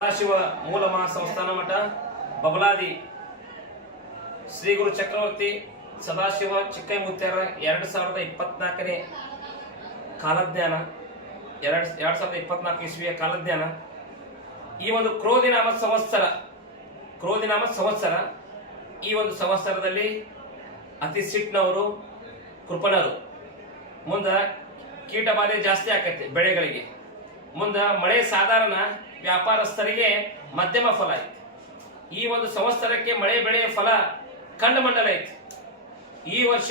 ಸದಾಶಿವ ಮೂಲ ಮಹಾಸಂಸ್ಥಾನ ಮಠ, ಬಬಲಾದಿ ಶ್ರೀ ಗುರು ಚಕ್ರವರ್ತಿ ಸದಾಶಿವ ಚಿಕ್ಕೈಮುತ್ಯಾರ ಎರಡು ಸಾವಿರದ ಇಪ್ಪತ್ನಾಲ್ಕನೇ ಕಾಲಜ್ಞಾನ ಎರಡು ಎರಡು ಸಾವಿರದ ಇಪ್ಪತ್ನಾಲ್ಕು ಇಸ್ವಿಯ ಕಾಲಜ್ಞಾನ ಈ ಒಂದು ಕ್ರೋಧಿನಾಮ ಸಂವತ್ಸರ ಕ್ರೋಧಿನಾಮ ಸಂವತ್ಸರ ಈ ಒಂದು ಸಂವತ್ಸರದಲ್ಲಿ ಅತಿ ಸಿಟ್ಟಿನವರು ಕೃಪಣರು. ಮುಂದ ಕೀಟಬಾಧೆ ಜಾಸ್ತಿ ಆಕೈತಿ ಬೆಳೆಗಳಿಗೆ. ಮುಂದ ಮಳೆ ಸಾಧಾರಣ ವ್ಯಾಪಾರಸ್ಥರಿಗೆ ಮಧ್ಯಮ ಫಲ ಐತಿ. ಈ ಒಂದು ಸಂವತ್ಸರಕ್ಕೆ ಮಳೆ ಬೆಳೆಯ ಫಲ ಕಂಡ ಮಂಡಲ ಐತಿ. ಈ ವರ್ಷ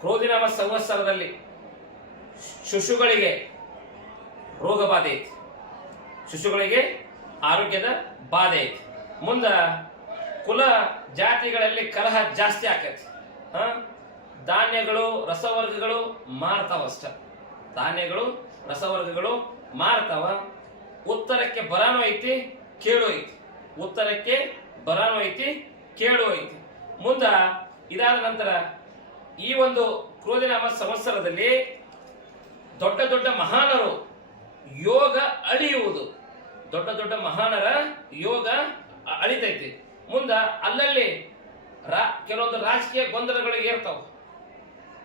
ಕ್ರೋಧಿನಾಮ ಸಂವತ್ಸರದಲ್ಲಿ ಶಿಶುಗಳಿಗೆ ರೋಗ ಬಾಧೆ ಐತಿ. ಶಿಶುಗಳಿಗೆ ಆರೋಗ್ಯದ ಬಾಧೆ ಐತಿ. ಮುಂದ ಕುಲ ಜಾತಿಗಳಲ್ಲಿ ಕಲಹ ಜಾಸ್ತಿ ಆಕೈತಿ. ಹಾ? ಧಾನ್ಯಗಳು, ರಸವರ್ಗಗಳು ಮಾರ್ತಾವ ಅಷ್ಟ. ಧಾನ್ಯಗಳು, ರಸವರ್ಗಗಳು ಮಾರ್ತಾವ. ಉತ್ತರಕ್ಕೆ ಬರಾನು ಐತಿ, ಕೇಳು ಐತಿ. ಉತ್ತರಕ್ಕೆ ಬರಾನು ಐತಿ, ಕೇಳು ಐತಿ. ಮುಂದ ಇದಾದ ನಂತರ ಈ ಒಂದು ಕ್ರೋಧಿನಾಮ ಸಂವತ್ಸರದಲ್ಲಿ ದೊಡ್ಡ ದೊಡ್ಡ ಮಹಾನರು ಯೋಗ ಅಳಿಯುವುದು. ದೊಡ್ಡ ದೊಡ್ಡ ಮಹಾನರ ಯೋಗ ಅಳಿತೈತಿ. ಮುಂದ ಅಲ್ಲಲ್ಲಿ ರಾ, ಕೆಲವೊಂದು ರಾಜಕೀಯ ಗೊಂದಲಗಳು ಏರ್ತಾವ.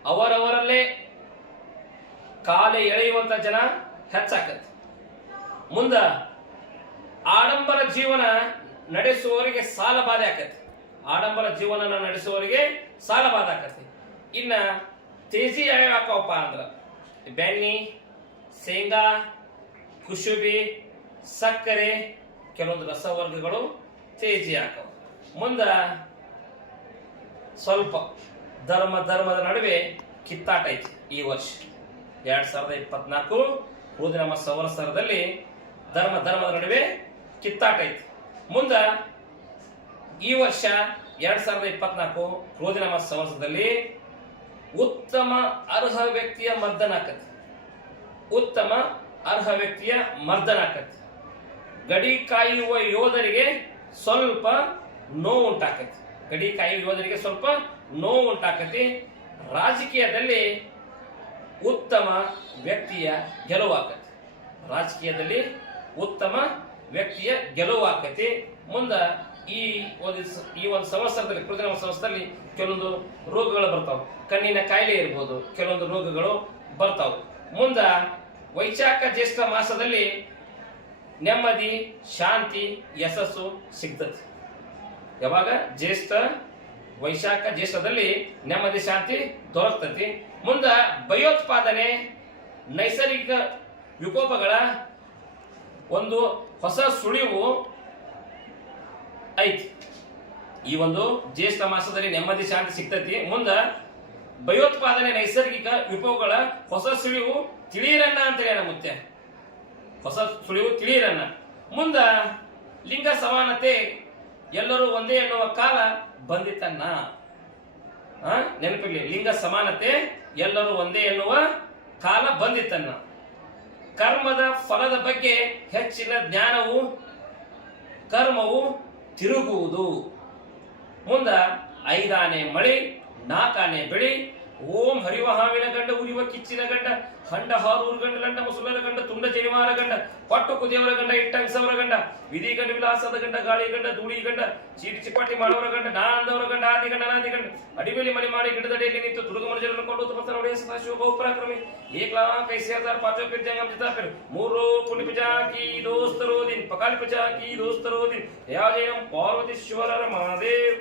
ಅವರವರಲ್ಲೇ ಕಾಲೆ ಎಳೆಯುವಂತ ಜನ ಹೆಚ್ಚಾಕತ್ತೆ. ಮುಂದ ಆಡಂಬರ ಜೀವನ ನಡೆಸುವವರಿಗೆ ಸಾಲ ಬಾಧೆ ಆಕತಿ. ಆಡಂಬರ ಜೀವನ ನಡೆಸುವವರಿಗೆ ಸಾಲ ಬಾಧೆ ಆಕತಿ. ಇನ್ನ ತೇಜಿ ಯಾವ್ಯಾವ ಅಂದ್ರ ಬೆಣ್ಣಿ, ಶೇಂಗಾ, ಕುಶುಬಿ, ಸಕ್ಕರೆ, ಕೆಲವೊಂದು ರಸವರ್ಗಗಳು ತೇಜಿ ಹಾಕವು. ಮುಂದ ಸ್ವಲ್ಪ ಧರ್ಮ ಧರ್ಮದ ನಡುವೆ ಕಿತ್ತಾಟ ಐತಿ ಈ ವರ್ಷ. ಎರಡ್ ಸಾವಿರದ ಇಪ್ಪತ್ನಾಲ್ಕು ನಮ್ಮ ಸಂವತ್ಸರದಲ್ಲಿ ಧರ್ಮ, ಧರ್ಮದ ನಡುವೆ ಕಿತ್ತಾಟ ಐತಿ. ಮುಂದ ಈ ವರ್ಷ ಎರಡ್ ಸಾವಿರದ ಇಪ್ಪತ್ನಾಲ್ಕು ಕ್ರೋಧಿನಾಮ ಸಂವತ್ಸರದಲ್ಲಿ ಉತ್ತಮ ಅರ್ಹ ವ್ಯಕ್ತಿಯ ಮರ್ದನ ಆಕತಿ. ಉತ್ತಮ ಅರ್ಹ ವ್ಯಕ್ತಿಯ ಮರ್ದನ ಆಕತಿ. ಗಡಿ ಕಾಯುವ ಯೋಧರಿಗೆ ಸ್ವಲ್ಪ ನೋವು ಉಂಟಾಕತಿ. ಗಡಿ ಕಾಯುವ ಯೋಧರಿಗೆ ಸ್ವಲ್ಪ ನೋವು ಉಂಟಾಕತಿ. ರಾಜಕೀಯದಲ್ಲಿ ಉತ್ತಮ ವ್ಯಕ್ತಿಯ ಗೆಲುವಾಕತಿ ರಾಜಕೀಯದಲ್ಲಿ ಉತ್ತಮ ವ್ಯಕ್ತಿಯ ಗೆಲುವು ಆಕತಿ ಮುಂದ ಈ ಒಂದು ಈ ಒಂದು ಸಂವತ್ಸರದಲ್ಲಿ ಒಂದು ಸಂವತ್ಸರದಲ್ಲಿ ಕೆಲವೊಂದು ರೋಗಗಳು ಬರ್ತಾವೆ. ಕಣ್ಣಿನ ಕಾಯಿಲೆ ಇರ್ಬೋದು, ಕೆಲವೊಂದು ರೋಗಗಳು ಬರ್ತಾವೆ. ಮುಂದ ವೈಶಾಖ ಜ್ಯೇಷ್ಠ ಮಾಸದಲ್ಲಿ ನೆಮ್ಮದಿ, ಶಾಂತಿ, ಯಶಸ್ಸು ಸಿಗ್ತತಿ ಯಾವಾಗ? ಜ್ಯೇಷ್ಠ, ವೈಶಾಖ ಜ್ಯೇಷ್ಠದಲ್ಲಿ ನೆಮ್ಮದಿ, ಶಾಂತಿ ದೊರಕ್ತತಿ ಮುಂದ ಭಯೋತ್ಪಾದನೆ, ನೈಸರ್ಗಿಕ ವಿಕೋಪಗಳ ಒಂದು ಹೊಸ ಸುಳಿವು ಐತಿ. ಈ ಒಂದು ಜ್ಯೇಷ್ಠ ಮಾಸದಲ್ಲಿ ನೆಮ್ಮದಿ, ಶಾಂತಿ ಸಿಗ್ತೈತಿ. ಮುಂದ ಭಯೋತ್ಪಾದನೆ, ನೈಸರ್ಗಿಕ ವಿಪೋಗಳ ಹೊಸ ಸುಳಿವು ತಿಳಿಯರನ್ನ ಅಂತ ಹೇಳ ಮುತ್ತೆ ಹೊಸ ಸುಳಿವು ತಿಳಿಯರನ್ನ ಮುಂದ ಲಿಂಗ ಸಮಾನತೆ ಎಲ್ಲರೂ ಒಂದೇ ಎನ್ನುವ ಕಾಲ ಬಂದಿತ್ತನ್ನ. ನೆನಪಿರ್ಲಿ. ಲಿಂಗ ಸಮಾನತೆ ಎಲ್ಲರೂ ಒಂದೇ ಎನ್ನುವ ಕಾಲ ಬಂದಿತನ್ನ ಕರ್ಮದ ಫಲದ ಬಗ್ಗೆ ಹೆಚ್ಚಿನ ಜ್ಞಾನವು ಕರ್ಮವು ತಿರುಗುವುದು. ಮುಂದ ಐದಾನೆ ಮಳೆ ನಾಲ್ಕಾನೆ ಬೆಳಿ ಓಂ ಹರಿವ ಹಾವಿನ ಗಂಡ, ಉರಿವ ಕಿಚ್ಚಿನ ಗಂಡ, ಹಂಡ ಹಾರೂರು ಗಂಡ, ಲಂಡ ಮುಸುಲರ ಗಂಡ, ತುಂಡ ಜನಿವಾರ ಗಂಡ, ಪಟ್ಟು ಕುದಿಯವರ ಗಂಡ, ಇಟ್ಟಂಗಸವರ ಗಂಡ ವಿಧಿ ಗಂಡ ವಿಲಾಸದ ಗಂಡ, ಗಾಳಿ ಗಂಡ, ಧೂಳಿ ಗಂಡ, ಚೀಟಿ ಚಿಪಾಟಿ ಮಾಡುವವರ ಗಂಡ, ನಾನಂದವರ ಗಂಡ, ಆದಿ ಗಂಡ ನಾದಿ ಗಂಡ ಅಡಿಮೇಲಿ ಮನೆ ಮಾಡಿ ಗಿಡದಡಿಯಲ್ಲಿ ನಿಂತು ತುಡುಗ ಮನುಜರನ್ನು ಕೊಂಡು ತುಮಸ್ತರ ಒಡೆಯ ಸದಾಶಿವ ಬಹುಪರಾಕ್ರಮಿ. ಏಕ್ಲಾ ಕೈ ಹಜಾರ್ ಪಾಚೋ ಪಿರ್ ಜಂಗಮ್ ಜಿತಾ ಪಿರ್ ಮೂರು ಕುಂಡಿ ಪಿಜಾ ಕಿ ದೋಸ್ತರೋ ದಿನ್ ಪಕಾಲಿ ಪಿಜಾ ಕಿ ದೋಸ್ತರೋ ದಿನ್ ಯಾವ ಜೈನಂ ಪಾರ್ವತಿ ಶಿವರರ ಮಹಾದೇವ್